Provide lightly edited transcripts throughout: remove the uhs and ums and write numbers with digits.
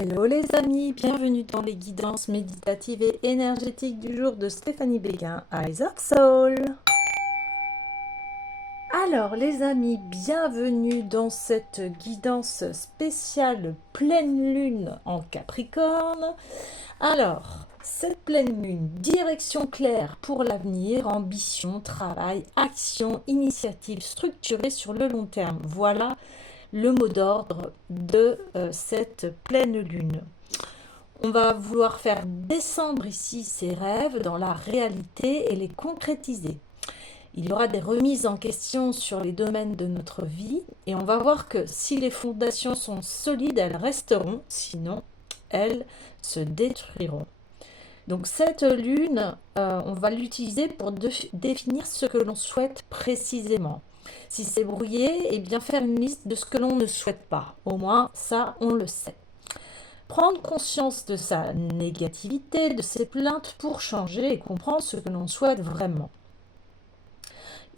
Hello les amis, bienvenue dans les guidances méditatives et énergétiques du jour de Stéphanie Béguin, Eyes of Soul. Alors les amis, bienvenue dans cette guidance spéciale pleine lune en Capricorne. Alors, cette pleine lune, direction claire pour l'avenir, ambition, travail, action, initiative structurée sur le long terme. Voilà le mot d'ordre de cette pleine lune. On va vouloir faire descendre ici ces rêves dans la réalité et les concrétiser. Il y aura des remises en question sur les domaines de notre vie et on va voir que si les fondations sont solides, elles resteront, sinon elles se détruiront. Donc cette lune, on va l'utiliser pour définir ce que l'on souhaite précisément. Si c'est brouillé, eh bien faire une liste de ce que l'on ne souhaite pas. Au moins, ça, on le sait. Prendre conscience de sa négativité, de ses plaintes pour changer et comprendre ce que l'on souhaite vraiment.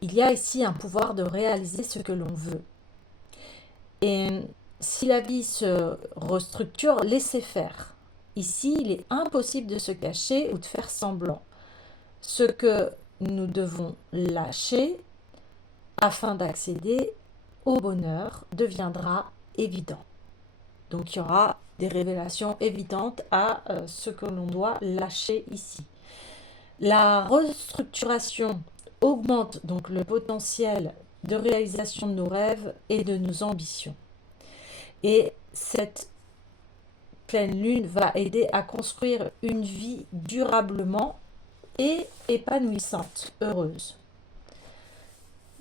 Il y a ici un pouvoir de réaliser ce que l'on veut. Et si la vie se restructure, laissez faire. Ici, il est impossible de se cacher ou de faire semblant. Ce que nous devons lâcher afin d'accéder au bonheur deviendra évident. Donc il y aura des révélations évidentes à ce que l'on doit lâcher ici. La restructuration augmente donc le potentiel de réalisation de nos rêves et de nos ambitions. Et cette pleine lune va aider à construire une vie durablement et épanouissante, heureuse.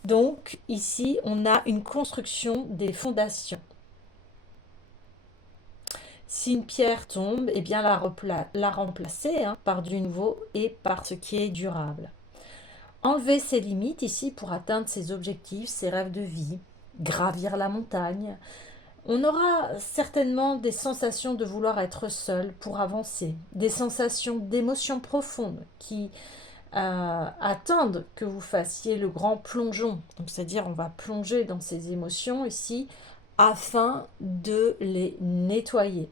Donc ici, on a une construction des fondations. Si une pierre tombe, eh bien la remplacer par du nouveau et par ce qui est durable. Enlever ses limites ici pour atteindre ses objectifs, ses rêves de vie, gravir la montagne. On aura certainement des sensations de vouloir être seul pour avancer, des sensations d'émotions profondes qui attendent que vous fassiez le grand plongeon. Donc c'est-à-dire on va plonger dans ces émotions ici afin de les nettoyer.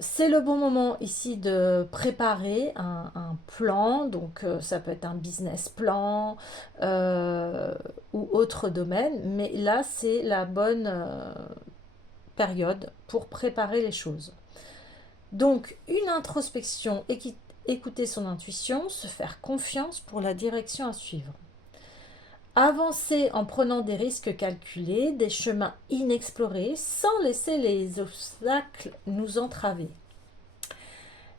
C'est le bon moment ici de préparer un plan, donc ça peut être un business plan ou autre domaine, mais là c'est la bonne période pour préparer les choses. Donc une introspection, écouter son intuition, se faire confiance pour la direction à suivre. Avancer en prenant des risques calculés, des chemins inexplorés, sans laisser les obstacles nous entraver.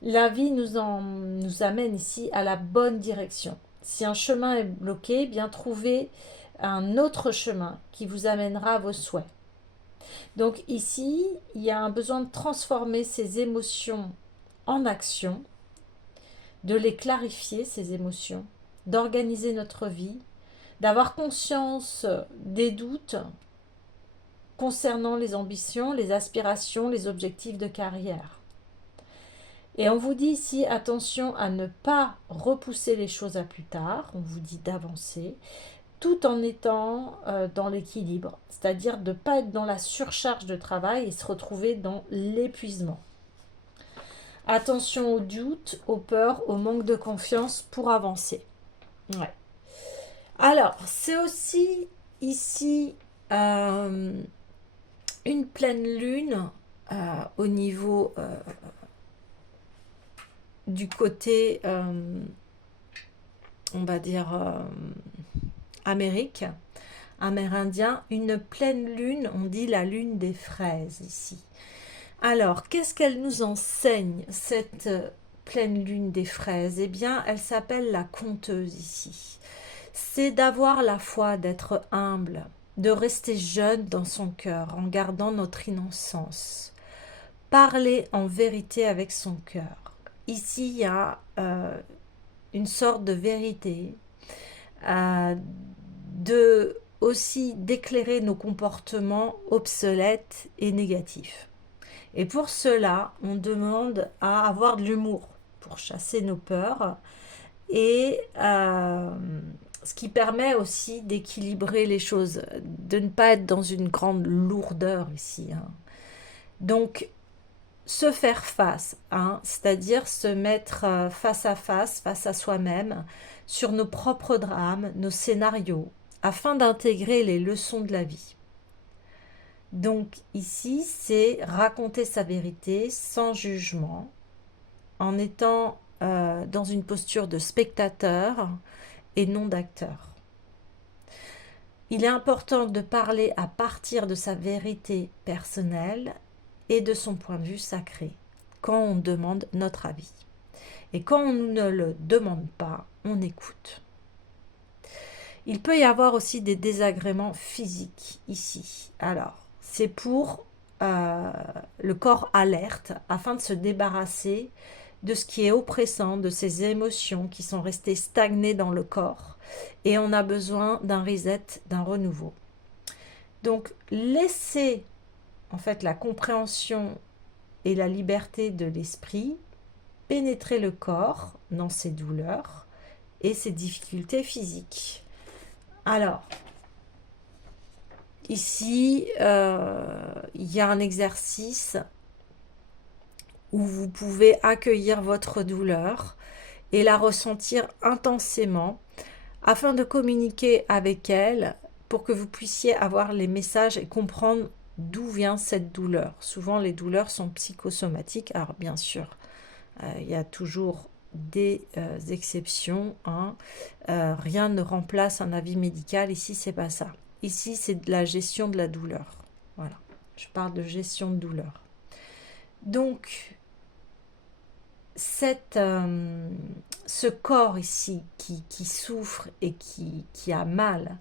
La vie nous amène ici à la bonne direction. Si un chemin est bloqué, bien trouver un autre chemin qui vous amènera à vos souhaits. Donc ici, il y a un besoin de transformer ces émotions en action, de les clarifier, ces émotions, d'organiser notre vie, d'avoir conscience des doutes concernant les ambitions, les aspirations, les objectifs de carrière. Et on vous dit ici, attention à ne pas repousser les choses à plus tard, on vous dit d'avancer, tout en étant dans l'équilibre, c'est-à-dire de ne pas être dans la surcharge de travail et se retrouver dans l'épuisement. Attention aux doutes, aux peurs, au manque de confiance pour avancer. Ouais. Alors, c'est aussi ici une pleine lune au niveau du côté, on va dire, amérindien, une pleine lune, on dit la lune des fraises ici. Alors, qu'est-ce qu'elle nous enseigne, cette pleine lune des fraises? Eh bien, elle s'appelle la conteuse ici. C'est d'avoir la foi, d'être humble, de rester jeune dans son cœur en gardant notre innocence. Parler en vérité avec son cœur. Ici, il y a une sorte de vérité, aussi d'éclairer nos comportements obsolètes et négatifs. Et pour cela, on demande à avoir de l'humour pour chasser nos peurs et ce qui permet aussi d'équilibrer les choses, de ne pas être dans une grande lourdeur ici. Donc, se faire face, hein, c'est-à-dire se mettre face à soi-même, sur nos propres drames, nos scénarios, afin d'intégrer les leçons de la vie. Donc ici, c'est raconter sa vérité sans jugement, en étant dans une posture de spectateur et non d'acteur. Il est important de parler à partir de sa vérité personnelle et de son point de vue sacré, quand on demande notre avis. Et quand on ne le demande pas, on écoute. Il peut y avoir aussi des désagréments physiques ici. Alors, c'est pour le corps alerte, afin de se débarrasser de ce qui est oppressant, de ces émotions qui sont restées stagnées dans le corps. Et on a besoin d'un reset, d'un renouveau. Donc, laissez en fait la compréhension et la liberté de l'esprit pénétrer le corps dans ses douleurs et ses difficultés physiques. Alors, ici, il y a un exercice où vous pouvez accueillir votre douleur et la ressentir intensément afin de communiquer avec elle pour que vous puissiez avoir les messages et comprendre d'où vient cette douleur. Souvent, les douleurs sont psychosomatiques. Alors, bien sûr, il y a toujours des exceptions, hein. Rien ne remplace un avis médical. Ici, c'est pas ça. Ici, c'est de la gestion de la douleur. Voilà, je parle de gestion de douleur. Donc, ce corps ici qui souffre et qui a mal,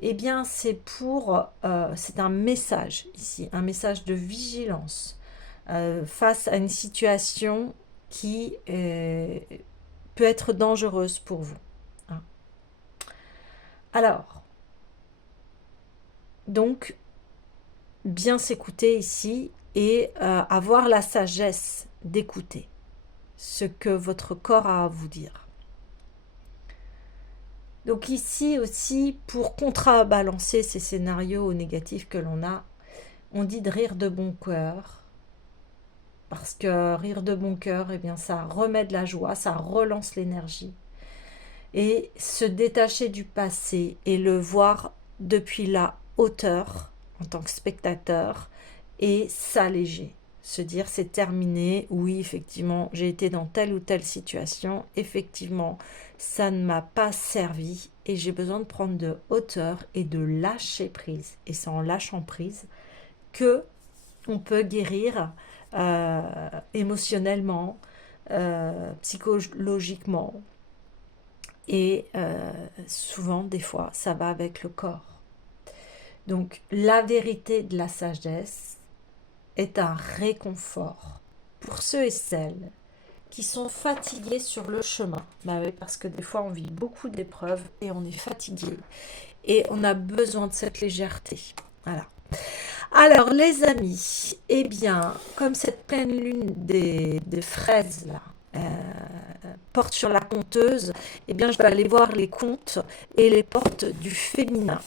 eh bien, c'est un message ici, un message de vigilance face à une situation qui peut être dangereuse pour vous, hein. Alors, donc, bien s'écouter ici et avoir la sagesse d'écouter ce que votre corps a à vous dire. Donc ici aussi, pour contrebalancer ces scénarios négatifs que l'on a, on dit de rire de bon cœur, parce que rire de bon cœur, eh bien, ça remet de la joie, ça relance l'énergie. Et se détacher du passé et le voir depuis la hauteur, en tant que spectateur, et s'alléger. Se dire c'est terminé, oui, effectivement, j'ai été dans telle ou telle situation, effectivement, ça ne m'a pas servi et j'ai besoin de prendre de hauteur et de lâcher prise. Et c'est en lâchant prise que on peut guérir émotionnellement, psychologiquement. Et souvent, des fois, ça va avec le corps. Donc, la vérité de la sagesse est un réconfort pour ceux et celles qui sont fatigués sur le chemin. Bah oui, parce que des fois, on vit beaucoup d'épreuves et on est fatigué. Et on a besoin de cette légèreté. Voilà. Alors, les amis, eh bien, comme cette pleine lune des fraises, là, porte sur la conteuse, eh bien, je vais aller voir les contes et les portes du féminin.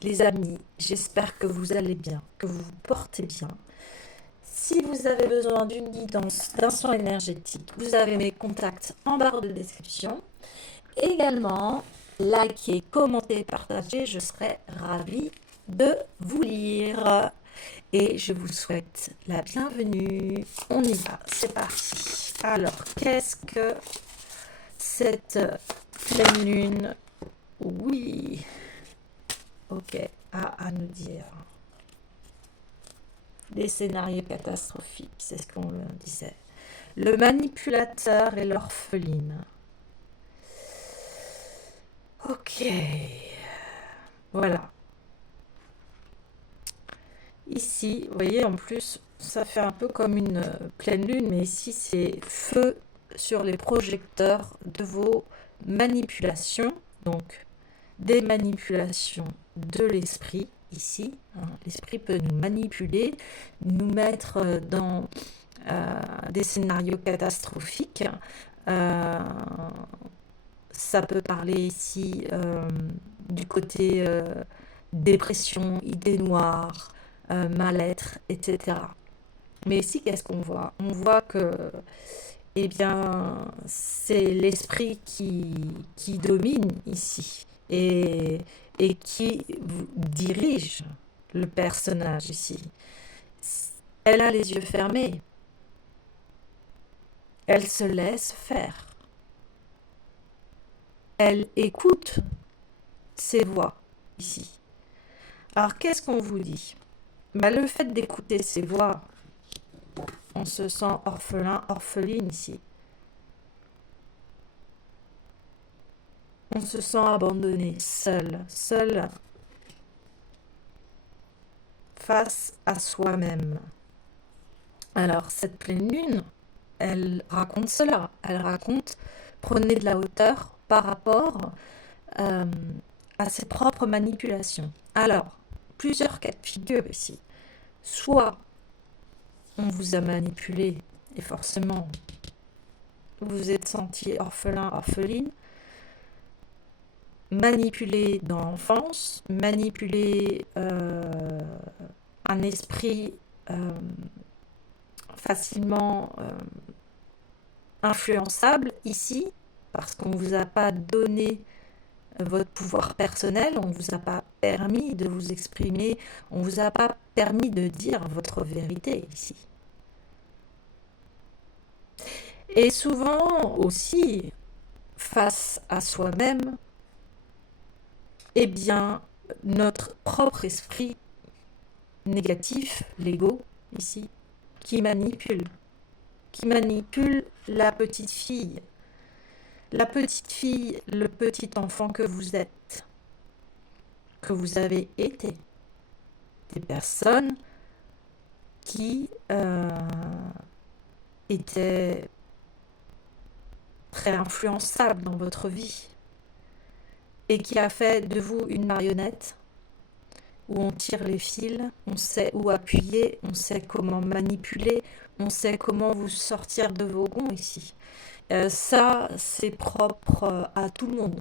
Les amis, j'espère que vous allez bien, que vous vous portez bien. Si vous avez besoin d'une guidance, d'un soin énergétique, vous avez mes contacts en barre de description. Également, likez, commentez, partagez, je serai ravie de vous lire. Et je vous souhaite la bienvenue. On y va, c'est parti. Alors, qu'est-ce que cette pleine lune, oui, ok, a à nous dire? Des scénarios catastrophiques, c'est ce qu'on disait. Le manipulateur et l'orpheline. Ok, voilà. Ici, vous voyez, en plus, ça fait un peu comme une pleine lune, mais ici, c'est feu sur les projecteurs de vos manipulations. Donc, des manipulations de l'esprit, ici. Hein, l'esprit peut nous manipuler, nous mettre dans des scénarios catastrophiques. Ça peut parler ici du côté dépression, idées noires, mal-être, etc. Mais ici, qu'est-ce qu'on voit? On voit que, eh bien, c'est l'esprit qui domine ici et qui dirige le personnage ici. Elle a les yeux fermés. Elle se laisse faire. Elle écoute ses voix ici. Alors, qu'est-ce qu'on vous dit? Le fait d'écouter ses voix, on se sent orphelin, orpheline ici. On se sent abandonné, seul, seul face à soi-même. Alors, cette pleine lune, elle raconte cela. Elle raconte, prenez de la hauteur par rapport à ses propres manipulations. Alors, plusieurs cas de figure ici. Soit on vous a manipulé et forcément vous vous êtes senti orphelin, orpheline, manipulé dans l'enfance, manipulé un esprit facilement influençable ici, parce qu'on ne vous a pas donné votre pouvoir personnel, on ne vous a pas permis de vous exprimer, on ne vous a pas permis de dire votre vérité ici. Et souvent aussi, face à soi-même, eh bien, notre propre esprit négatif, l'ego, ici, qui manipule la petite fille, le petit enfant que vous êtes, que vous avez été, des personnes qui étaient très influençables dans votre vie et qui a fait de vous une marionnette où on tire les fils, on sait où appuyer, on sait comment manipuler, on sait comment vous sortir de vos gonds ici. Ça, c'est propre à tout le monde.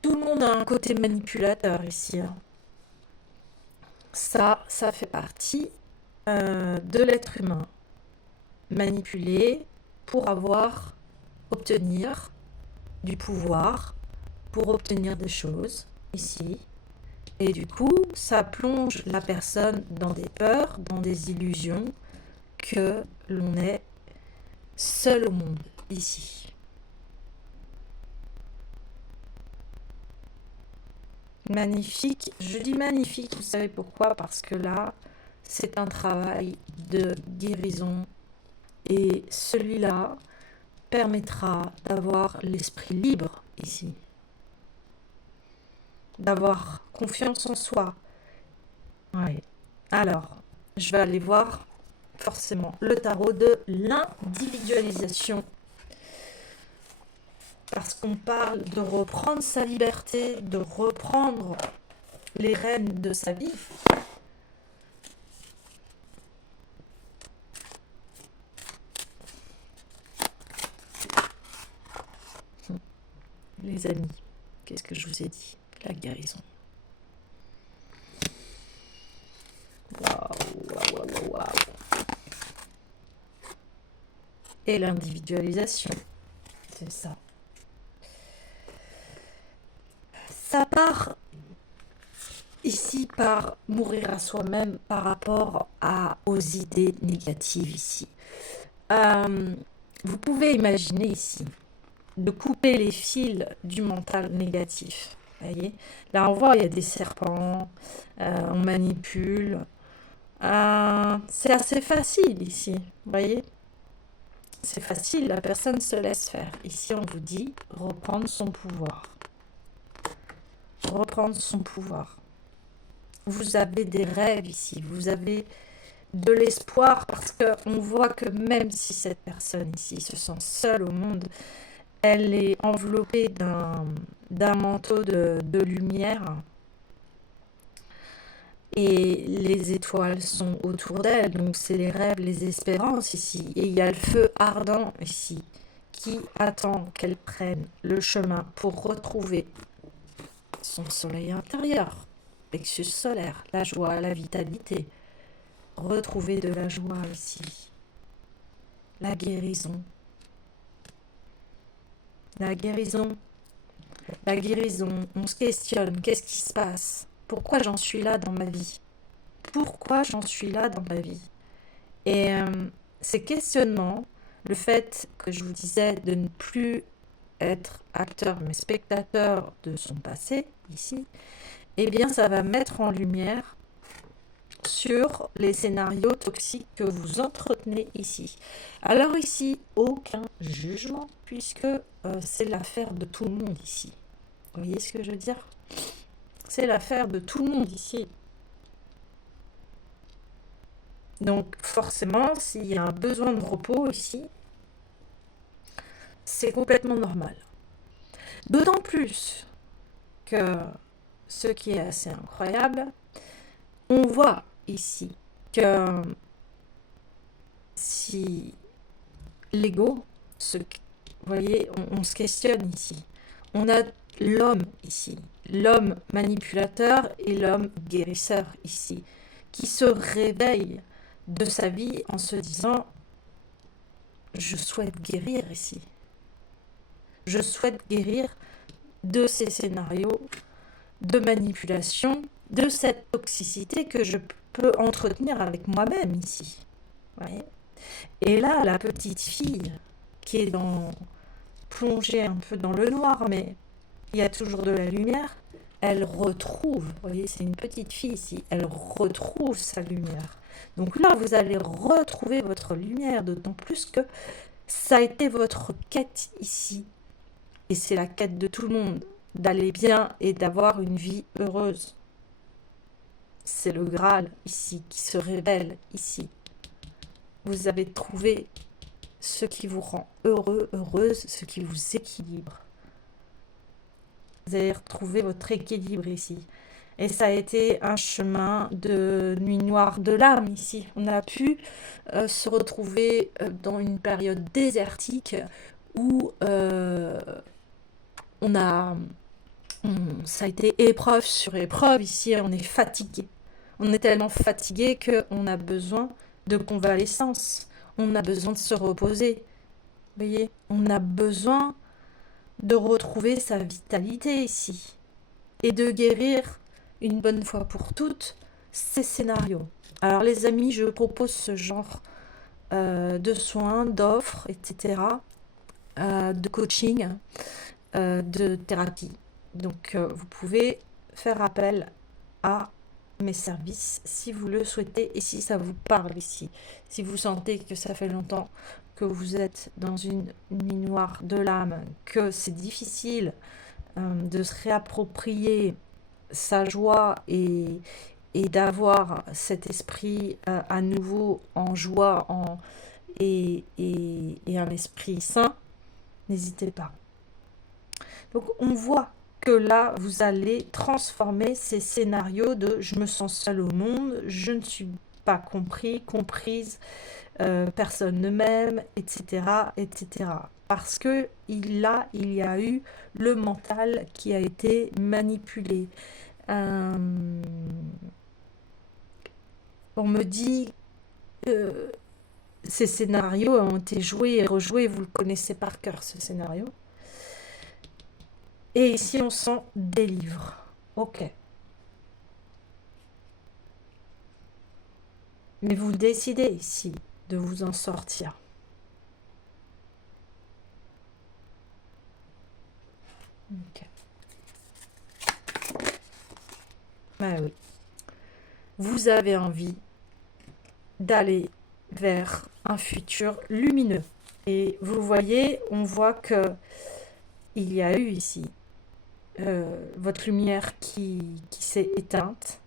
Tout le monde a un côté manipulateur ici. Ça fait partie de l'être humain. Manipuler pour obtenir du pouvoir, pour obtenir des choses ici. Et du coup, ça plonge la personne dans des peurs, dans des illusions que l'on est seul au monde ici. Magnifique, je dis magnifique, vous savez pourquoi? Parce que là, c'est un travail de guérison et celui-là permettra d'avoir l'esprit libre ici, d'avoir confiance en soi. Ouais. Alors, je vais aller voir forcément le tarot de l'individualisation. Parce qu'on parle de reprendre sa liberté, de reprendre les rênes de sa vie. Les amis, qu'est-ce que je vous ai dit? La guérison. Waouh. Et l'individualisation, c'est ça. Ça part ici par mourir à soi-même par rapport aux idées négatives ici. Vous pouvez imaginer ici de couper les fils du mental négatif. Voyez, là on voit il y a des serpents, on manipule. C'est assez facile ici, voyez. C'est facile, la personne se laisse faire. Ici on vous dit reprendre son pouvoir. Reprendre son pouvoir. Vous avez des rêves ici, vous avez de l'espoir parce qu'on voit que même si cette personne ici se sent seule au monde, elle est enveloppée d'un manteau de lumière et les étoiles sont autour d'elle, donc c'est les rêves, les espérances ici. Et il y a le feu ardent ici qui attend qu'elle prenne le chemin pour retrouver son soleil intérieur. plexus solaire, la joie, la vitalité. Retrouvez de la joie ici. La guérison. La guérison. La guérison. On se questionne. Qu'est-ce qui se passe? Pourquoi j'en suis là dans ma vie? Pourquoi j'en suis là dans ma vie? Et ces questionnements, le fait que je vous disais de ne plus être acteur mais spectateur de son passé, ici, eh bien ça va mettre en lumière sur les scénarios toxiques que vous entretenez ici. Alors ici, aucun jugement, puisque c'est l'affaire de tout le monde ici. Vous voyez ce que je veux dire? C'est l'affaire de tout le monde ici. Donc forcément, s'il y a un besoin de repos ici, c'est complètement normal. D'autant plus que ce qui est assez incroyable, on voit ici que si l'ego, vous voyez, on se questionne ici. On a l'homme ici, l'homme manipulateur et l'homme guérisseur ici, qui se réveille de sa vie en se disant « Je souhaite guérir ici. Je souhaite guérir de ces scénarios de manipulation, de cette toxicité que je peux entretenir avec moi-même ici. » Voyez. Et là, la petite fille qui est plongée un peu dans le noir, mais il y a toujours de la lumière, elle retrouve, vous voyez, c'est une petite fille ici, elle retrouve sa lumière. Donc là, vous allez retrouver votre lumière, d'autant plus que ça a été votre quête ici. Et c'est la quête de tout le monde, d'aller bien et d'avoir une vie heureuse. C'est le Graal ici, qui se révèle ici. Vous avez trouvé ce qui vous rend heureux, heureuse, ce qui vous équilibre. Vous allez retrouver votre équilibre ici. Et ça a été un chemin de nuit noire de l'âme ici. On a pu se retrouver dans une période désertique où ça a été épreuve sur épreuve ici. On est fatigué. On est tellement fatigué qu'on a besoin de convalescence. On a besoin de se reposer. Vous voyez, on a besoin de retrouver sa vitalité ici et de guérir une bonne fois pour toutes ces scénarios. Alors les amis, je propose ce genre de soins, d'offres, etc., de coaching, de thérapie. Donc vous pouvez faire appel à mes services si vous le souhaitez et si ça vous parle ici. Si vous sentez que ça fait longtemps que vous êtes dans une nuit noire de l'âme, que c'est difficile de se réapproprier sa joie et d'avoir cet esprit à nouveau en joie et un esprit sain, n'hésitez pas. Donc on voit que là, vous allez transformer ces scénarios de « je me sens seule au monde, je ne suis pas comprise, personne ne m'aime, etc. etc. » Parce que il y a eu le mental qui a été manipulé. On me dit que ces scénarios ont été joués et rejoués, vous le connaissez par cœur ce scénario. Et ici, on s'en délivre. Ok. Mais vous décidez ici de vous en sortir. Ok. Ben oui. Vous avez envie d'aller vers un futur lumineux. Et vous voyez, on voit que il y a eu ici votre lumière qui s'est éteinte.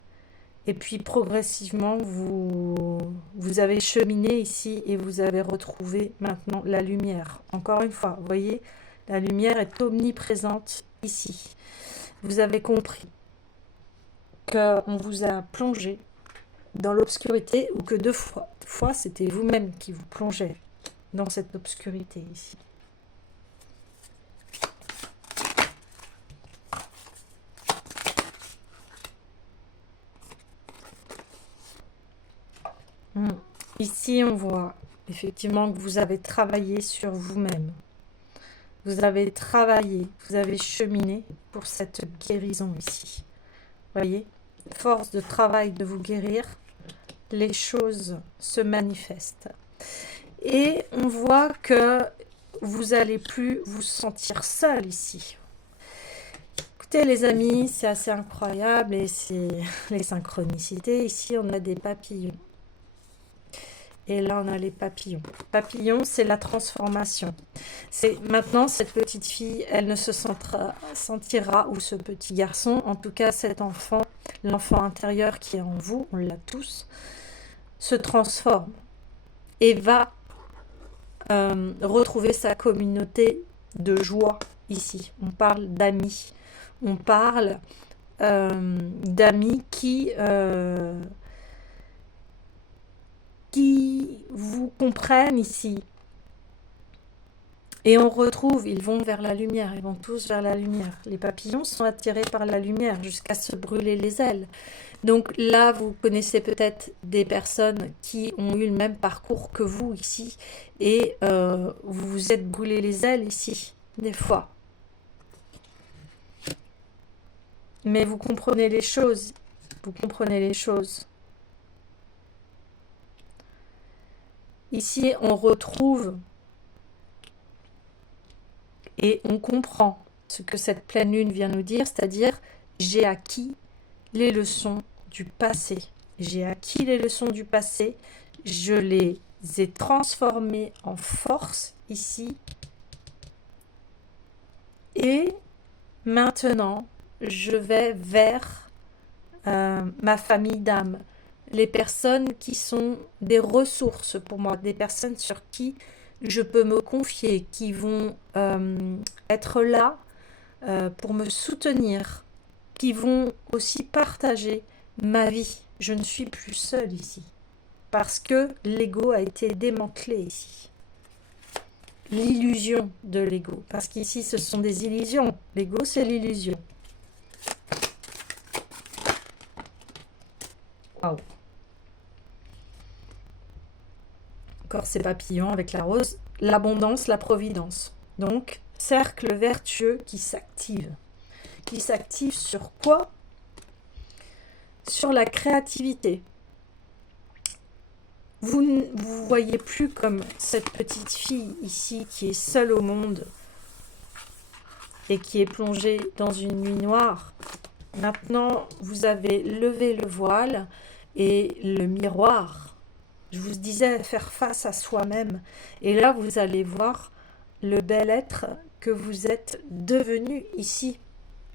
Et puis progressivement, vous avez cheminé ici et vous avez retrouvé maintenant la lumière. Encore une fois, vous voyez, la lumière est omniprésente ici. Vous avez compris qu'on vous a plongé dans l'obscurité ou que deux fois c'était vous-même qui vous plongeait dans cette obscurité ici. Mm. Ici, on voit effectivement que vous avez travaillé sur vous-même. Vous avez travaillé, vous avez cheminé pour cette guérison ici. Voyez, force de travail de vous guérir, les choses se manifestent. Et on voit que vous n'allez plus vous sentir seul ici. Écoutez les amis, c'est assez incroyable et c'est les synchronicités. Ici, on a des papillons. Et là, on a les papillons. Papillons, c'est la transformation. C'est maintenant, cette petite fille, elle ne se sentira, ou ce petit garçon, en tout cas cet enfant, l'enfant intérieur qui est en vous, on l'a tous, se transforme et va retrouver sa communauté de joie ici. On parle d'amis. On parle d'amis qui vous comprennent ici. Et on retrouve, ils vont vers la lumière, ils vont tous vers la lumière. Les papillons sont attirés par la lumière jusqu'à se brûler les ailes. Donc là, vous connaissez peut-être des personnes qui ont eu le même parcours que vous ici et vous vous êtes brûlé les ailes ici, des fois. Mais vous comprenez les choses, vous comprenez les choses. Ici, on retrouve et on comprend ce que cette pleine lune vient nous dire, c'est-à-dire j'ai acquis les leçons du passé. J'ai acquis les leçons du passé, je les ai transformées en force ici. Et maintenant, je vais vers ma famille d'âme, les personnes qui sont des ressources pour moi, des personnes sur qui je peux me confier, qui vont être là pour me soutenir, qui vont aussi partager ma vie. Je ne suis plus seule ici, parce que l'ego a été démantelé ici. L'illusion de l'ego, parce qu'ici ce sont des illusions. L'ego, c'est l'illusion. Waouh. Encore ces papillons avec la rose, l'abondance, la providence. Donc, cercle vertueux qui s'active. Qui s'active sur quoi? Sur la créativité. Vous ne vous voyez plus comme cette petite fille ici qui est seule au monde et qui est plongée dans une nuit noire. Maintenant, vous avez levé le voile et le miroir. Je vous disais faire face à soi-même. Et là, vous allez voir le bel être que vous êtes devenu ici.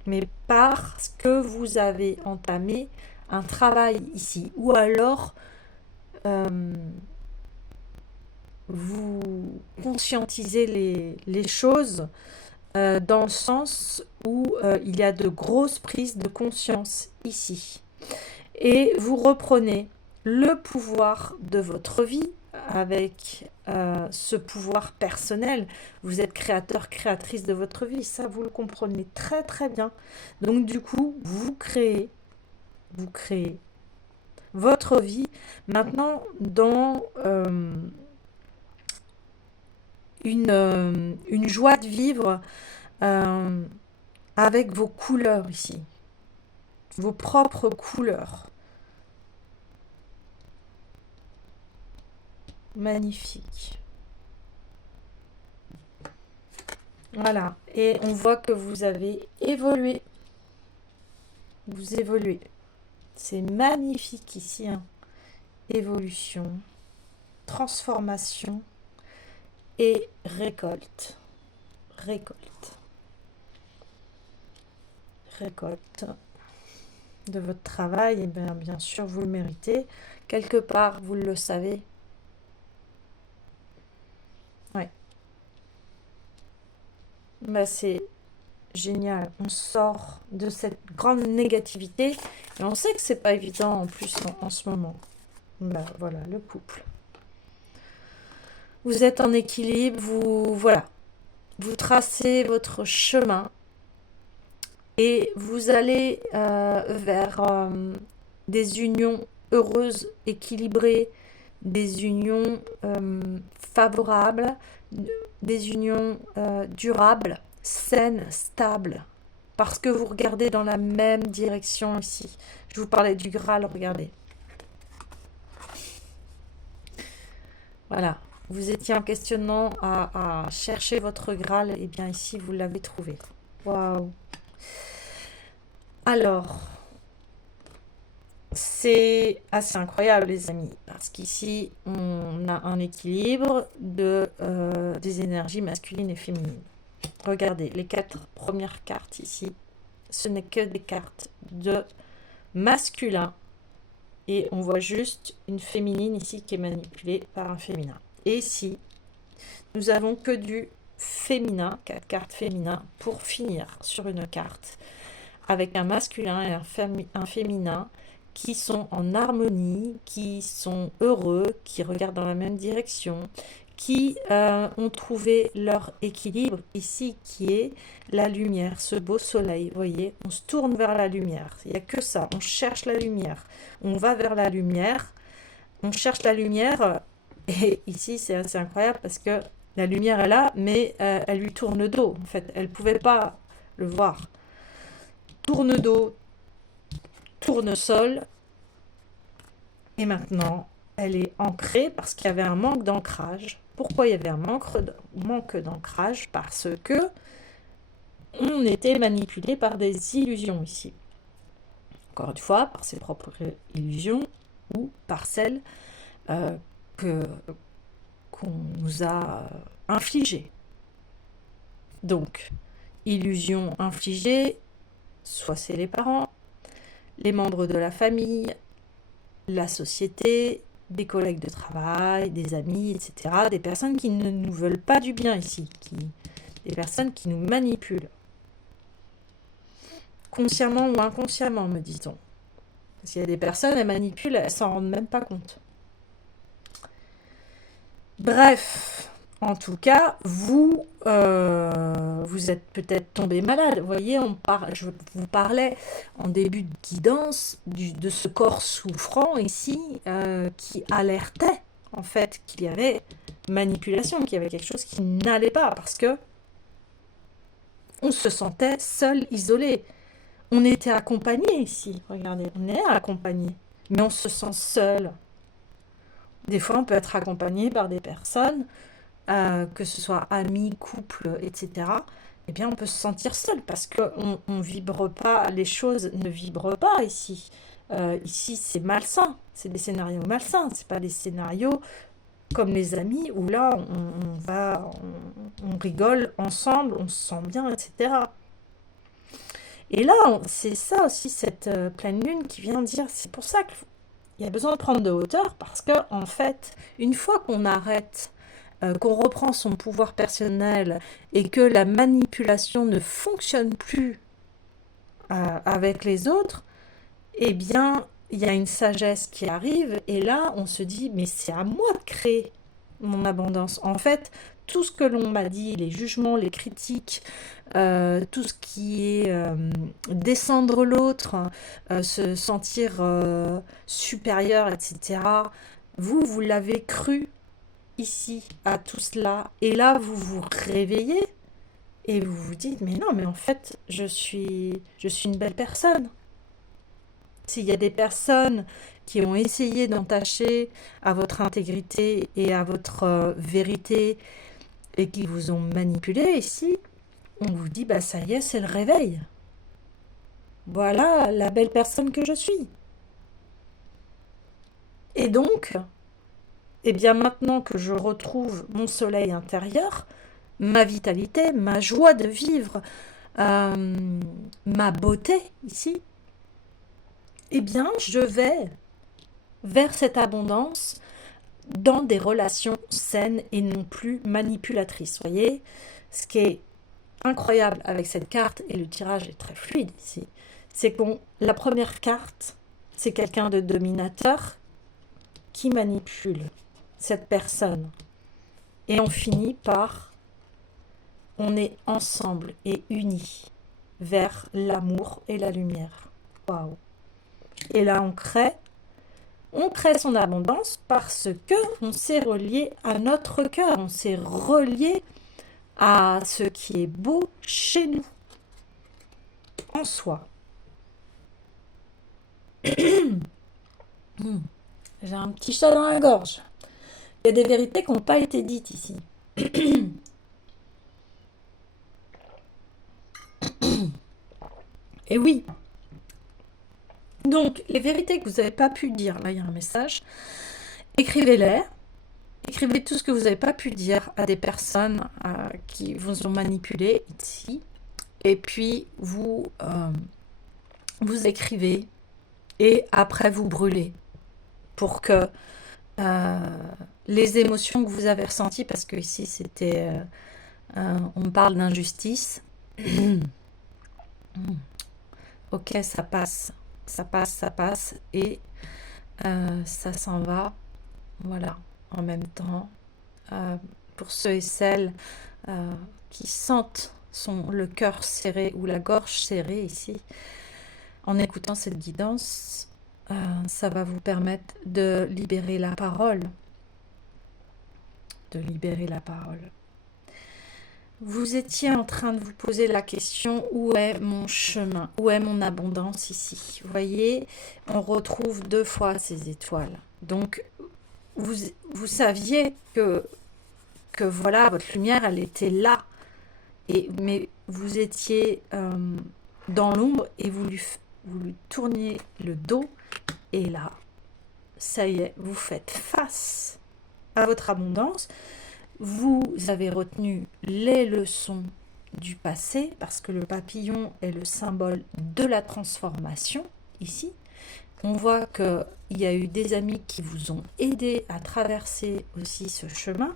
Mais parce que vous avez entamé un travail ici. Ou alors, vous conscientisez les choses dans le sens où il y a de grosses prises de conscience ici. Et vous reprenez le pouvoir de votre vie avec ce pouvoir personnel. Vous êtes créateur, créatrice de votre vie. Ça, vous le comprenez très très bien. Donc du coup, vous créez votre vie maintenant dans une joie de vivre avec vos couleurs ici, vos propres couleurs. Magnifique. Voilà, et on voit que vous avez évolué. Vous évoluez. C'est magnifique ici, hein. Évolution, transformation et récolte. Récolte. Récolte de votre travail, et bien sûr, vous le méritez. Quelque part, vous le savez. Ouais. C'est génial. On sort de cette grande négativité et on sait que c'est pas évident en plus en ce moment. Voilà, le couple. Vous êtes en équilibre, vous tracez votre chemin et vous allez vers des unions heureuses, équilibrées, des unions favorables, des unions durables, saines, stables. Parce que vous regardez dans la même direction ici. Je vous parlais du Graal, regardez. Voilà. Vous étiez en questionnement à chercher votre Graal. Et bien ici, vous l'avez trouvé. Waouh. Alors, c'est assez incroyable, les amis. Parce qu'ici, on a un équilibre des énergies masculines et féminines. Regardez, les 4 premières cartes ici, ce n'est que des cartes de masculin. Et on voit juste une féminine ici qui est manipulée par un féminin. Et ici, nous avons que du féminin, 4 cartes féminins, pour finir sur une carte, avec un masculin et un féminin qui sont en harmonie, qui sont heureux, qui regardent dans la même direction, qui ont trouvé leur équilibre ici, qui est la lumière, ce beau soleil. Vous voyez, on se tourne vers la lumière. Il n'y a que ça, on cherche la lumière. On va vers la lumière, on cherche la lumière. Et ici, c'est assez incroyable parce que la lumière est là, mais elle lui tourne dos. En fait, elle ne pouvait pas le voir. Tourne dos, tournesol. Et maintenant, elle est ancrée parce qu'il y avait un manque d'ancrage. Pourquoi il y avait un manque d'ancrage? Parce que on était manipulé par des illusions ici. Encore une fois, par ses propres illusions ou par celles qu'on nous a infligées. Donc, illusions infligées, soit c'est les parents, les membres de la famille, la société, des collègues de travail, des amis, etc. Des personnes qui ne nous veulent pas du bien ici, des personnes qui nous manipulent. Consciemment ou inconsciemment, me dit-on. Parce qu'il y a des personnes, elles manipulent, elles s'en rendent même pas compte. Bref, en tout cas, vous êtes peut-être tombé malade. Vous voyez, je vous parlais en début de guidance de ce corps souffrant ici qui alertait en fait qu'il y avait manipulation, qu'il y avait quelque chose qui n'allait pas parce que on se sentait seul, isolé. On était accompagné ici, regardez, on est accompagné, mais on se sent seul. Des fois, on peut être accompagné par des personnes, que ce soit amis, couple, etc. Eh bien, on peut se sentir seul parce qu'on ne vibre pas, les choses ne vibrent pas ici. Ici, c'est malsain, c'est des scénarios malsains, c'est pas des scénarios comme les amis où là, on rigole ensemble, on se sent bien, etc. Et là, c'est ça aussi, cette pleine lune qui vient dire, c'est pour ça qu'il y a besoin de prendre de hauteur, parce que en fait, une fois qu'on arrête, qu'on reprend son pouvoir personnel et que la manipulation ne fonctionne plus avec les autres, eh bien, il y a une sagesse qui arrive, et là, on se dit, mais c'est à moi de créer mon abondance. En fait, tout ce que l'on m'a dit, les jugements, les critiques, tout ce qui est descendre l'autre, se sentir supérieur, etc. Vous l'avez cru ici à tout cela. Et là, vous vous réveillez et vous vous dites, mais non, mais en fait, je suis une belle personne. S'il y a des personnes qui ont essayé d'entacher à votre intégrité et à votre vérité et qui vous ont manipulé ici, on vous dit, bah ça y est, c'est le réveil. Voilà la belle personne que je suis. Et donc, eh bien maintenant que je retrouve mon soleil intérieur, ma vitalité, ma joie de vivre, ma beauté ici, eh bien je vais vers cette abondance dans des relations saines et non plus manipulatrices. Voyez, ce qui est incroyable avec cette carte, et le tirage est très fluide ici, c'est que la première carte, c'est quelqu'un de dominateur qui manipule cette personne. Et on finit par, on est ensemble et unis vers l'amour et la lumière. Waouh! Et là, On crée son abondance parce que on s'est relié à notre cœur, on s'est relié à ce qui est beau chez nous, en soi. J'ai un petit chat dans la gorge. Il y a des vérités qui n'ont pas été dites ici. Et oui. Donc, les vérités que vous n'avez pas pu dire, là il y a un message, écrivez-les. Écrivez tout ce que vous n'avez pas pu dire à des personnes qui vous ont manipulé ici. Et puis, vous écrivez et après vous brûlez pour que les émotions que vous avez ressenties, parce que ici c'était, on parle d'injustice. Ok, ça passe, et ça s'en va. Voilà, en même temps, pour ceux et celles qui sentent le cœur serré ou la gorge serrée ici, en écoutant cette guidance, ça va vous permettre de libérer la parole. Vous étiez en train de vous poser la question, où est mon chemin? Où est mon abondance ici? Vous voyez, on retrouve 2 fois ces étoiles. Donc, vous saviez que voilà, votre lumière, elle était là. Mais vous étiez dans l'ombre et vous lui tourniez le dos. Et là, ça y est, vous faites face à votre abondance. Vous avez retenu les leçons du passé, parce que le papillon est le symbole de la transformation, ici. On voit qu'il y a eu des amis qui vous ont aidé à traverser aussi ce chemin.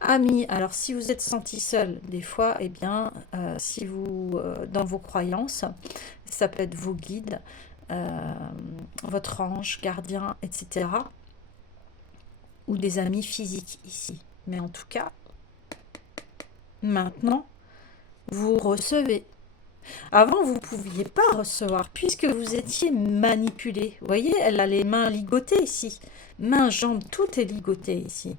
Amis, alors si vous êtes senti seul, des fois, eh bien, si vous, dans vos croyances, ça peut être vos guides, votre ange, gardien, etc. Ou des amis physiques ici. Mais en tout cas, maintenant, vous recevez. Avant, vous ne pouviez pas recevoir, puisque vous étiez manipulé. Vous voyez, elle a les mains ligotées ici. Mains, jambes, tout est ligoté ici.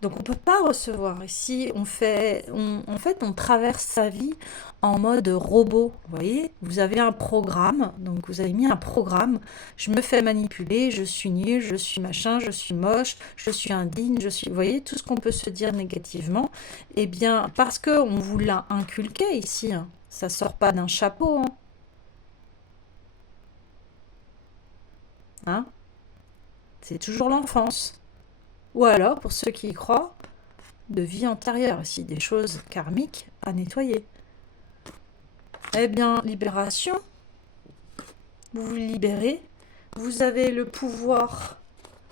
Donc, on ne peut pas recevoir. Ici, en fait, on traverse sa vie en mode robot. Vous voyez, vous avez un programme. Donc, vous avez mis un programme. Je me fais manipuler, je suis nul, je suis machin, je suis moche, je suis indigne, je suis... Vous voyez, tout ce qu'on peut se dire négativement. Eh bien, parce qu'on vous l'a inculqué ici, hein. Ça sort pas d'un chapeau. Hein, c'est toujours l'enfance. Ou alors, pour ceux qui y croient, de vie antérieure, ici, des choses karmiques à nettoyer. Eh bien, libération, vous vous libérez, vous avez le pouvoir,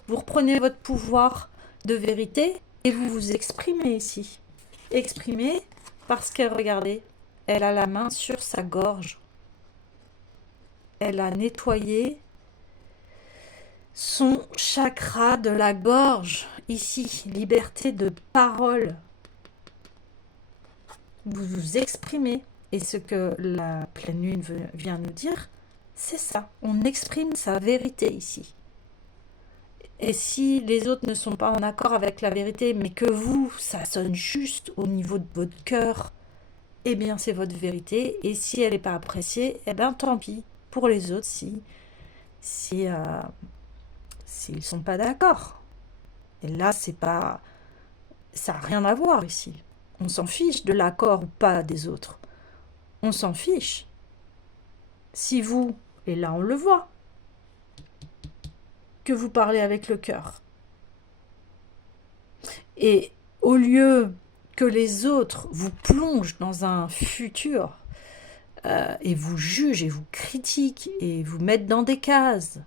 vous reprenez votre pouvoir de vérité et vous vous exprimez ici. Exprimez parce que, regardez, elle a la main sur sa gorge. Elle a nettoyé son chakra de la gorge. Ici, liberté de parole. Vous vous exprimez. Et ce que la pleine lune vient nous dire, c'est ça. On exprime sa vérité ici. Et si les autres ne sont pas en accord avec la vérité, mais que vous, ça sonne juste au niveau de votre cœur, eh bien, c'est votre vérité. Et si elle n'est pas appréciée, eh bien, tant pis pour les autres s'ils ne sont pas d'accord. Et là, c'est pas... ça n'a rien à voir ici. On s'en fiche de l'accord ou pas des autres. On s'en fiche. Si vous, et là on le voit, que vous parlez avec le cœur, et au lieu que les autres vous plongent dans un futur et vous jugent et vous critiquent et vous mettent dans des cases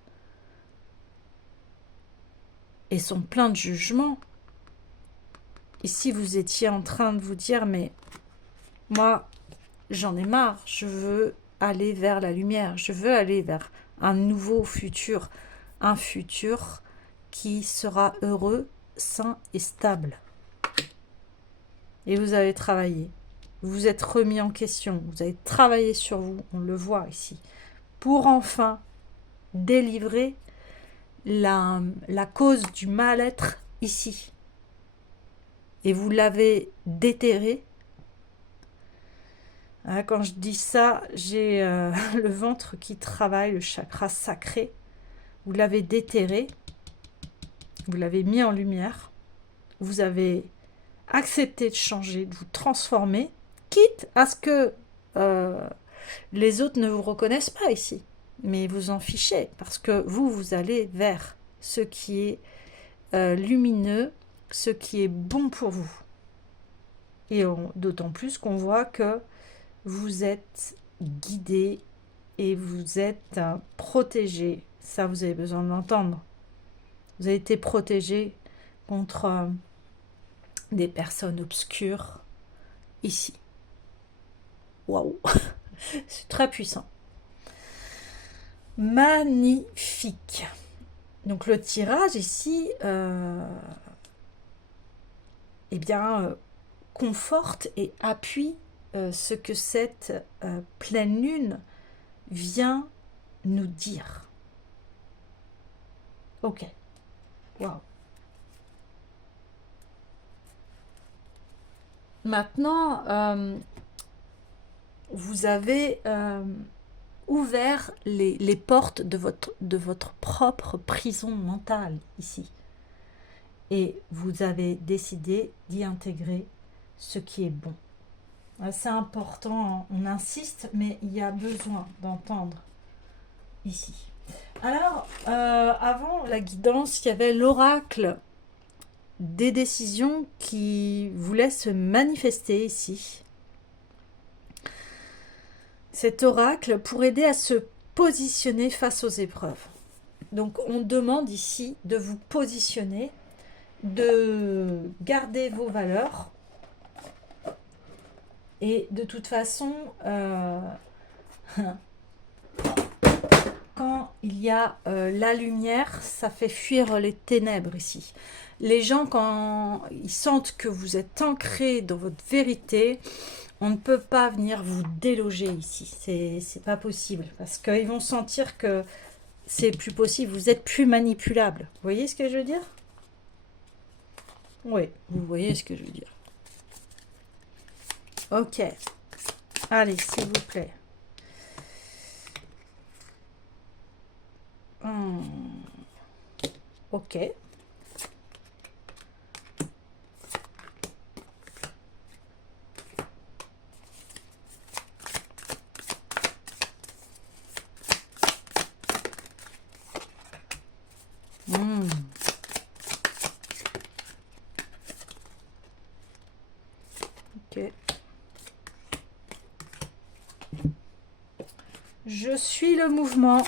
et sont pleins de jugements, ici vous étiez en train de vous dire, mais moi j'en ai marre, je veux aller vers la lumière, je veux aller vers un nouveau futur, un futur qui sera heureux, sain et stable. Et vous avez travaillé, vous vous êtes remis en question, vous avez travaillé sur vous, on le voit ici, pour enfin délivrer la cause du mal-être ici. Et vous l'avez déterré. Hein, quand je dis ça, j'ai le ventre qui travaille, le chakra sacré. Vous l'avez déterré. Vous l'avez mis en lumière. Vous avez accepté de changer, de vous transformer, quitte à ce que les autres ne vous reconnaissent pas ici. Mais vous en fichez, parce que vous allez vers ce qui est lumineux, ce qui est bon pour vous. Et d'autant plus qu'on voit que vous êtes guidé et vous êtes protégé. Ça, vous avez besoin de l'entendre. Vous avez été protégé contre des personnes obscures ici. Waouh, c'est très puissant. Magnifique. Donc le tirage ici, eh bien, conforte et appuie ce que cette pleine lune vient nous dire. Ok. Waouh. Maintenant, vous avez ouvert les portes de votre propre prison mentale ici. Et vous avez décidé d'y intégrer ce qui est bon. C'est important, on insiste, mais il y a besoin d'entendre ici. Alors, avant la guidance, il y avait l'oracle des décisions qui voulait se manifester ici. Cet oracle pour aider à se positionner face aux épreuves. Donc on demande ici de vous positionner, de garder vos valeurs et de toute façon quand il y a la lumière, ça fait fuir les ténèbres ici. Les gens, quand ils sentent que vous êtes ancré dans votre vérité, on ne peut pas venir vous déloger ici. C'est pas possible. Parce qu'ils vont sentir que c'est plus possible. Vous êtes plus manipulable. Vous voyez ce que je veux dire? Oui, vous voyez ce que je veux dire. Ok. Allez, s'il vous plaît. Ok. Ok. Je suis le mouvement.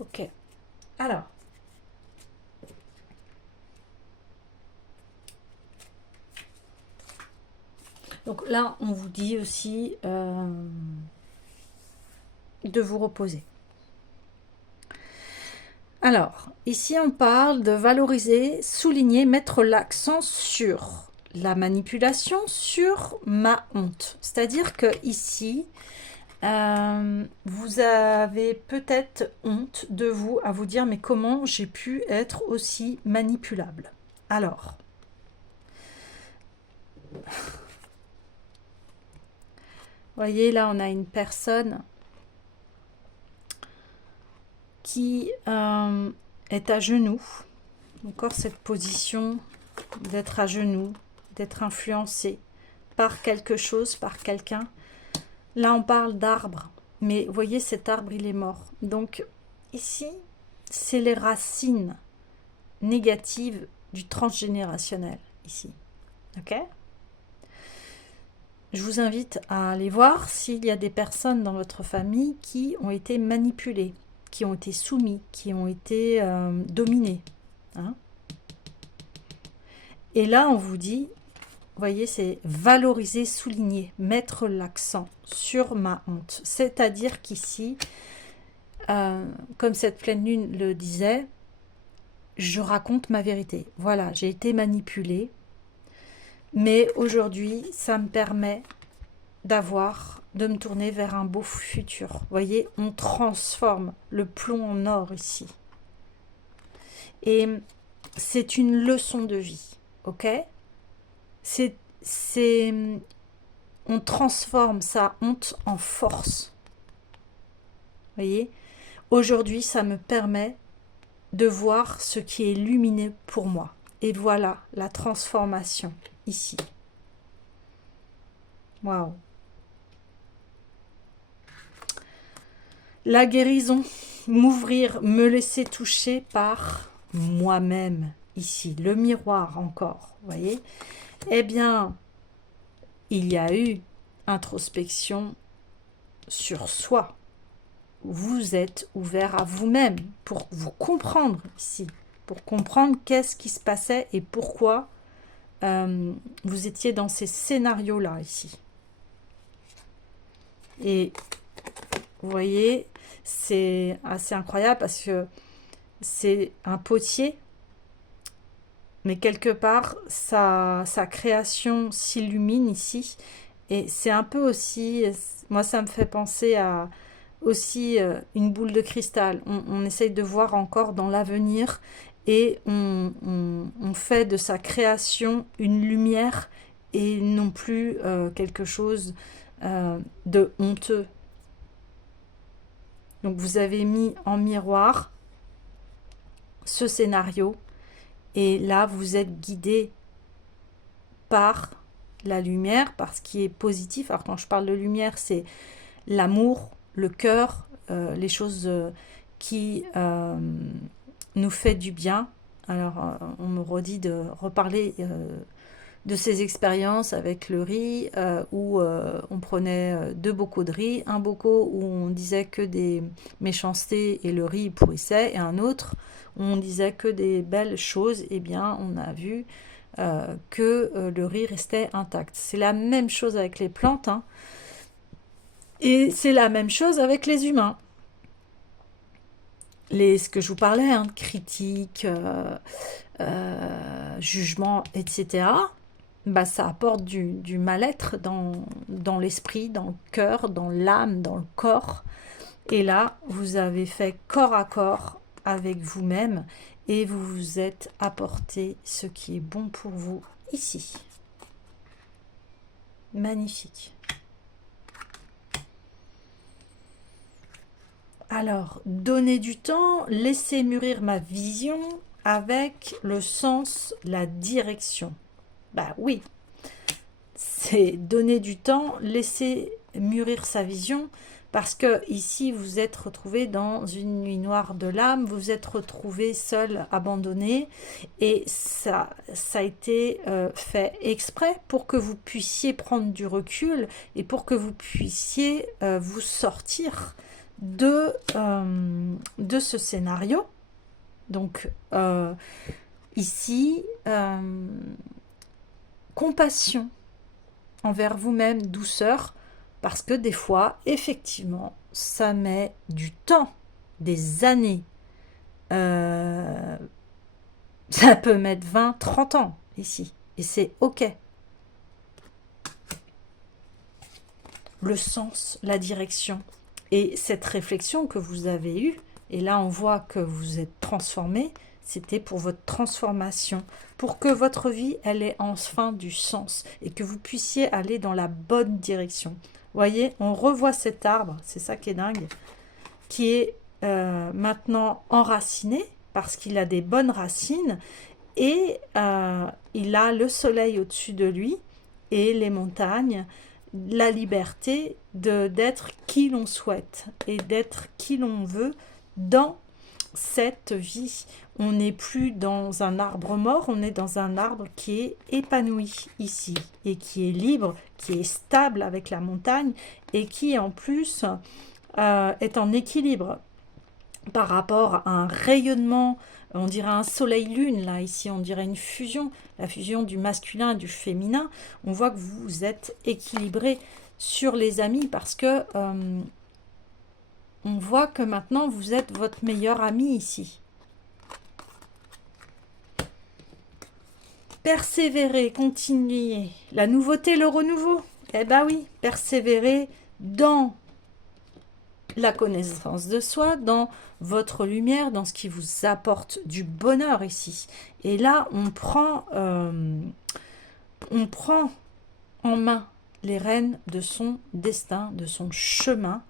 Ok. Alors. Donc là, on vous dit aussi de vous reposer. Alors, ici, on parle de valoriser, souligner, mettre l'accent sur la manipulation, sur ma honte. C'est-à-dire que ici, vous avez peut-être honte de vous, à vous dire, mais comment j'ai pu être aussi manipulable? Alors, voyez, là, on a une personne qui est à genoux. Encore cette position d'être à genoux, d'être influencé par quelque chose, par quelqu'un. Là, on parle d'arbre, mais vous voyez, cet arbre, il est mort. Donc, ici, c'est les racines négatives du transgénérationnel, ici. Ok ? Je vous invite à aller voir s'il y a des personnes dans votre famille qui ont été manipulées, qui ont été soumis, qui ont été dominés. Hein? Et là, on vous dit, vous voyez, c'est valoriser, souligner, mettre l'accent sur ma honte. C'est-à-dire qu'ici, comme cette pleine lune le disait, je raconte ma vérité. Voilà, j'ai été manipulée, mais aujourd'hui, ça me permet de me tourner vers un beau futur. Vous voyez, on transforme le plomb en or ici. Et c'est une leçon de vie, ok? On transforme sa honte en force. Vous voyez? Aujourd'hui, ça me permet de voir ce qui est lumineux pour moi. Et voilà la transformation ici. Waouh! La guérison, m'ouvrir, me laisser toucher par moi-même ici. Le miroir encore, vous voyez? Eh bien, il y a eu introspection sur soi. Vous êtes ouvert à vous-même pour vous comprendre ici, pour comprendre qu'est-ce qui se passait et pourquoi vous étiez dans ces scénarios-là ici. Et vous voyez, c'est assez incroyable parce que c'est un potier, mais quelque part, sa création s'illumine ici. Et c'est un peu aussi, moi ça me fait penser à aussi une boule de cristal. On essaye de voir encore dans l'avenir et on fait de sa création une lumière et non plus quelque chose de honteux. Donc vous avez mis en miroir ce scénario et là vous êtes guidé par la lumière, par ce qui est positif. Alors quand je parle de lumière, c'est l'amour, le cœur, les choses qui nous fait du bien. Alors on me redit de reparler de ces expériences avec le riz où on prenait 2 bocaux de riz, un bocaux où on disait que des méchancetés et le riz pourrissait, et un autre où on disait que des belles choses. Eh bien on a vu que le riz restait intact. C'est la même chose avec les plantes, hein. Et c'est la même chose avec les humains. Ce que je vous parlais, hein, de critique, jugement, etc., bah, ça apporte du mal-être dans l'esprit, dans le cœur, dans l'âme, dans le corps. Et là, vous avez fait corps à corps avec vous-même et vous vous êtes apporté ce qui est bon pour vous ici. Magnifique. Alors, donner du temps, laisser mûrir ma vision avec le sens, la direction. Bah oui, c'est donner du temps, laisser mûrir sa vision, parce que ici vous êtes retrouvé dans une nuit noire de l'âme, vous êtes retrouvé seul, abandonné, et ça a été fait exprès pour que vous puissiez prendre du recul et pour que vous puissiez vous sortir de ce scénario. Donc ici, compassion envers vous-même, douceur, parce que des fois, effectivement, ça met du temps, des années. Ça peut mettre 20, 30 ans ici, et c'est ok. Le sens, la direction, et cette réflexion que vous avez eue, et là on voit que vous êtes transformé, c'était pour votre transformation, pour que votre vie, elle ait enfin du sens et que vous puissiez aller dans la bonne direction. Voyez, on revoit cet arbre, c'est ça qui est dingue, qui est maintenant enraciné parce qu'il a des bonnes racines et il a le soleil au-dessus de lui et les montagnes, la liberté d'être qui l'on souhaite et d'être qui l'on veut dans cette vie. On n'est plus dans un arbre mort, on est dans un arbre qui est épanoui ici et qui est libre, qui est stable avec la montagne et qui en plus est en équilibre par rapport à un rayonnement, on dirait un soleil-lune, là, ici, on dirait une fusion, la fusion du masculin et du féminin. On voit que vous êtes équilibré sur les amis parce que on voit que maintenant, vous êtes votre meilleur ami ici. Persévérer, continuer. La nouveauté, le renouveau. Eh bien oui, persévérer dans la connaissance de soi, dans votre lumière, dans ce qui vous apporte du bonheur ici. Et là, on prend en main les rênes de son destin, de son chemin.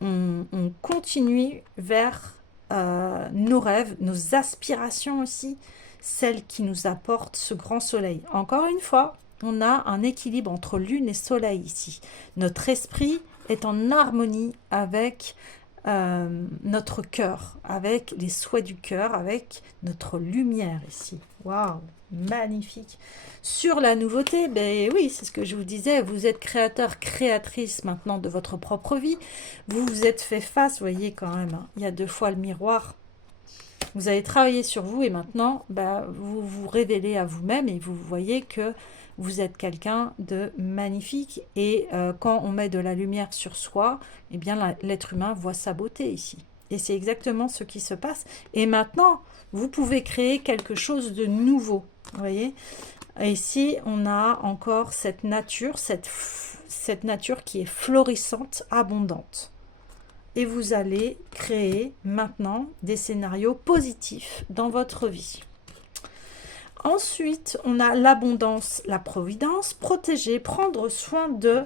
On continue vers nos rêves, nos aspirations aussi, celles qui nous apportent ce grand soleil. Encore une fois, on a un équilibre entre lune et soleil ici. Notre esprit est en harmonie avec notre cœur, avec les souhaits du cœur, avec notre lumière ici. Waouh, magnifique. Sur la nouveauté, ben oui, c'est ce que je vous disais, vous êtes créateur, créatrice maintenant de votre propre vie. Vous vous êtes fait face, vous voyez quand même, hein, il y a 2 fois le miroir. Vous avez travaillé sur vous et maintenant, ben, vous vous révélez à vous-même et vous voyez que vous êtes quelqu'un de magnifique. Et quand on met de la lumière sur soi, eh bien l'être humain voit sa beauté ici. Et c'est exactement ce qui se passe. Et maintenant, vous pouvez créer quelque chose de nouveau. Vous voyez ? Et ici, on a encore cette nature, cette nature qui est florissante, abondante. Et vous allez créer maintenant des scénarios positifs dans votre vie. Ensuite, on a l'abondance, la providence, protéger, prendre soin de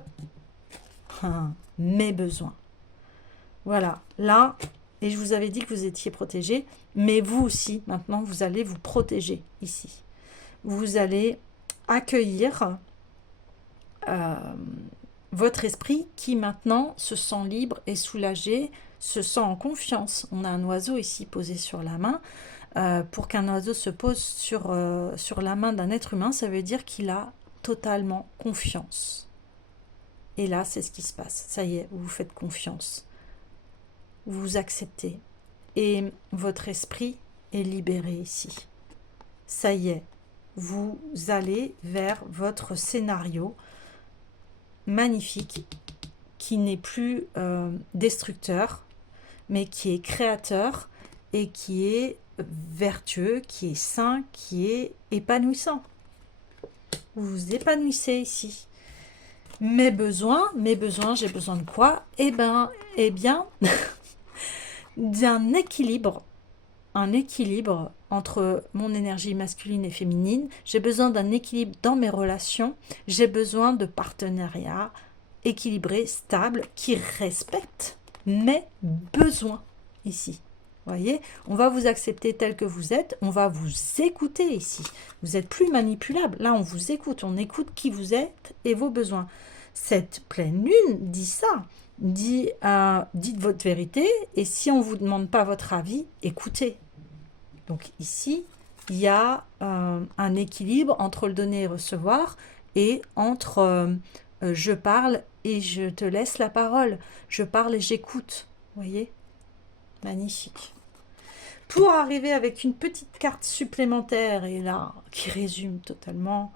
mes besoins. Voilà, là, et je vous avais dit que vous étiez protégé, mais vous aussi, maintenant, vous allez vous protéger ici. Vous allez accueillir votre esprit qui maintenant se sent libre et soulagé, se sent en confiance. On a un oiseau ici posé sur la main. Pour qu'un oiseau se pose sur la main d'un être humain, ça veut dire qu'il a totalement confiance. Et là, c'est ce qui se passe. Ça y est, vous vous faites confiance. Vous vous acceptez. Et votre esprit est libéré ici. Ça y est, vous allez vers votre scénario magnifique qui n'est plus destructeur, mais qui est créateur et qui est vertueux, qui est sain, qui est épanouissant. Vous vous épanouissez ici. Mes besoins, j'ai besoin de quoi? Eh bien, d'un équilibre. Un équilibre entre mon énergie masculine et féminine. J'ai besoin d'un équilibre dans mes relations. J'ai besoin de partenariats équilibrés, stables, qui respectent mes besoins ici. Voyez, on va vous accepter tel que vous êtes, on va vous écouter ici. Vous n'êtes plus manipulable. Là, on vous écoute, on écoute qui vous êtes et vos besoins. Cette pleine lune dit ça. Dites votre vérité et si on ne vous demande pas votre avis, écoutez. Donc ici, il y a un équilibre entre le donner et recevoir et entre je parle et je te laisse la parole. Je parle et j'écoute. Vous voyez ? Magnifique. Pour arriver avec une petite carte supplémentaire, et là, qui résume totalement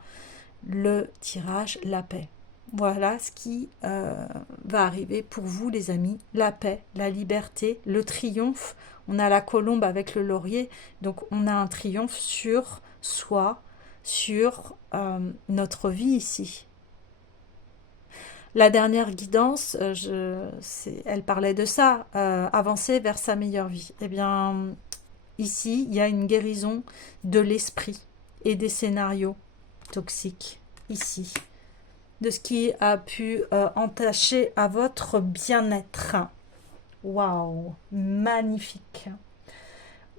le tirage, la paix. Voilà ce qui va arriver pour vous, les amis. La paix, la liberté, le triomphe. On a la colombe avec le laurier, donc on a un triomphe sur soi, sur notre vie ici. La dernière guidance, elle parlait de ça, avancer vers sa meilleure vie. Eh bien, ici, il y a une guérison de l'esprit et des scénarios toxiques, ici, de ce qui a pu entacher à votre bien-être. Waouh, magnifique.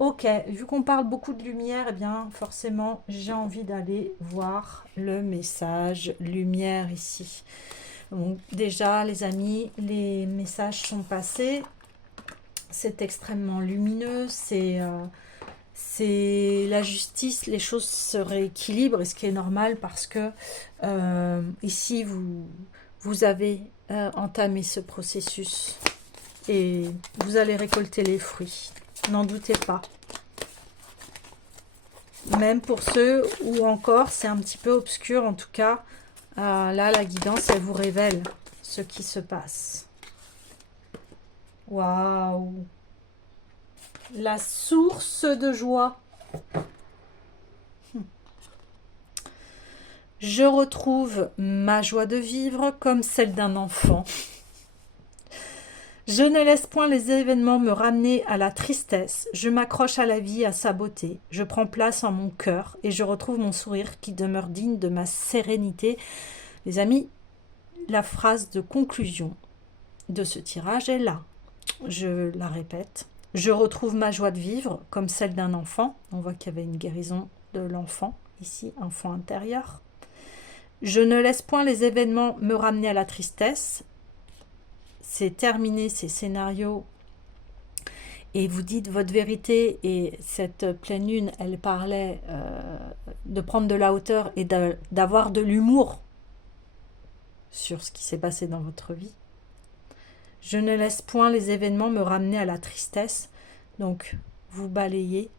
Ok, vu qu'on parle beaucoup de lumière, eh bien, forcément, j'ai envie d'aller voir le message lumière ici. Donc déjà, les amis, les messages sont passés. C'est extrêmement lumineux. C'est la justice. Les choses se rééquilibrent, et ce qui est normal parce que ici, vous avez entamé ce processus et vous allez récolter les fruits. N'en doutez pas. Même pour ceux où encore c'est un petit peu obscur, en tout cas, là, la guidance, elle vous révèle ce qui se passe. Waouh! La source de joie. Je retrouve ma joie de vivre comme celle d'un enfant. Je ne laisse point les événements me ramener à la tristesse. Je m'accroche à la vie, à sa beauté. Je prends place en mon cœur et je retrouve mon sourire qui demeure digne de ma sérénité. Les amis, la phrase de conclusion de ce tirage est là. Je la répète. Je retrouve ma joie de vivre comme celle d'un enfant. On voit qu'il y avait une guérison de l'enfant ici, enfant intérieur. Je ne laisse point les événements me ramener à la tristesse. C'est terminé ces scénarios et vous dites votre vérité. Et cette pleine lune, elle parlait de prendre de la hauteur et d'avoir de l'humour sur ce qui s'est passé dans votre vie. Je ne laisse point les événements me ramener à la tristesse. Donc, vous balayez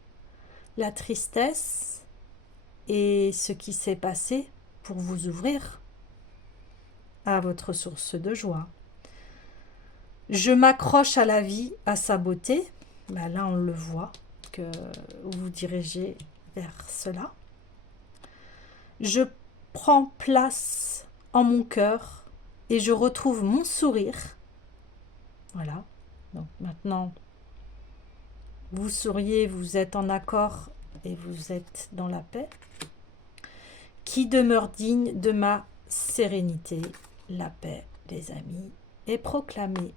la tristesse et ce qui s'est passé pour vous ouvrir à votre source de joie. Je m'accroche à la vie, à sa beauté. Ben là, on le voit, que vous vous dirigez vers cela. Je prends place en mon cœur et je retrouve mon sourire. Voilà. Donc maintenant, vous souriez, vous êtes en accord et vous êtes dans la paix. Qui demeure digne de ma sérénité. La paix, les amis, est proclamée.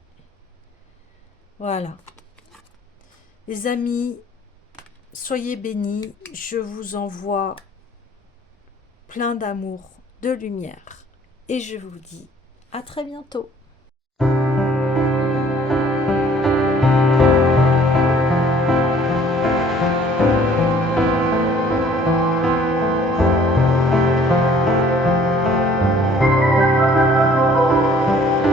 Voilà. Les amis, soyez bénis. Je vous envoie plein d'amour, de lumière. Et je vous dis à très bientôt.